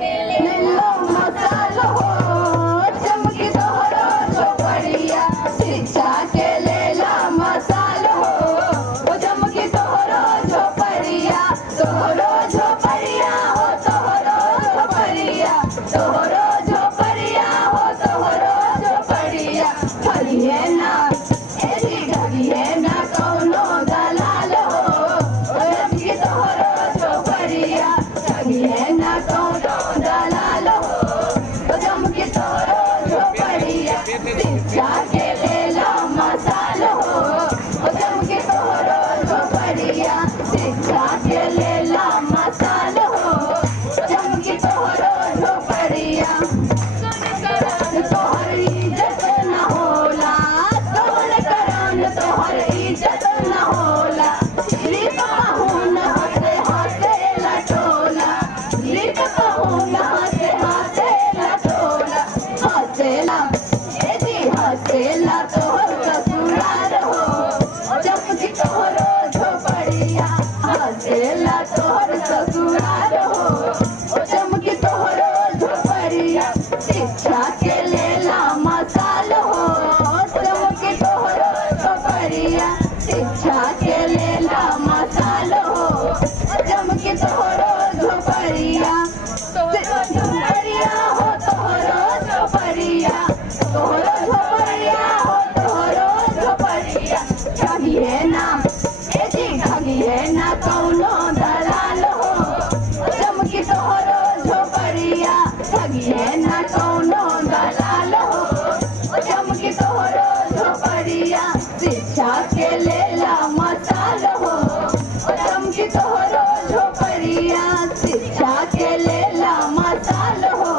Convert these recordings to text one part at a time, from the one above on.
नीलो मसाल हो चमकी तोहरो झोपड़िया शिक्षा के लेला मसाल हो चमकी तोहरो झोपड़िया तोहरो झोपड़िया हो तोहरो झोपड़िया तोहरो झोपड़िया हो तोहरो झोपड़िया ठगिए ना एजी ठगिए ना कौनो दलाल हो चमकी तोहरो झोपड़िया ठगिए ना कौनो दलाल हो चमकी तोहरो झोपड़िया शिक्षा के लेला मसाल हो चमकी तोहरो झोपड़िया शिक्षा के लेला मसाल हो चमकी तोहरो झोपड़िया तोहर इज्जत न होला तोहर करन तोहर इज्जत न होला रीत कहून हंसे हंसे लटोला रीत कहून हंसे हंसे लटोला हंसेला एजी हंसेला तोहर ससुराल हो चमकी तोहरो झोपड़िया हंसेला तोहर ससुराल हो चमकी तोहरो झोपड़िया शिक्षा के लेला मसाल हो चमकी तोहरो झोपड़िया शिक्षा के लेला मसाल हो चमकी तोहरो झोपड़िया झोपड़िया हो तोहरो झोपड़िया तोहरो झोपड़िया हो तोहरो झोपड़िया ठगिए ना एजी ठगिए ना कौनो दलाल हो चमकी तोहरो झोपड़िया ठगिए ना कौनो दलाल हो चमकी तोहरो झोपड़िया शिक्षा के लेला मसाल हो चमकी तोहरो झोपड़िया शिक्षा के लेला मसाल हो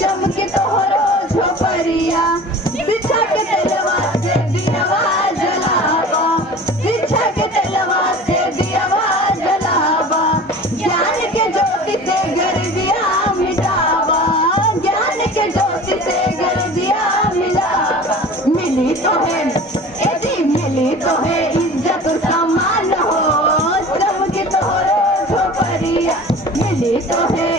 चमकी तोहरो झोपड़िया शिक्षा के तेलवा से दियवा जलावा शिक्षा के तेलवा से दियवा जलावा ज्ञान के ज्योति से गरीबिया मिटावा ज्ञान के ज्योति से गरीबिया मिलावा मिली तो है एजी मिली तो है इज्जत सम्मान हो चमकी तोहरो झोपड़िया मिली तो है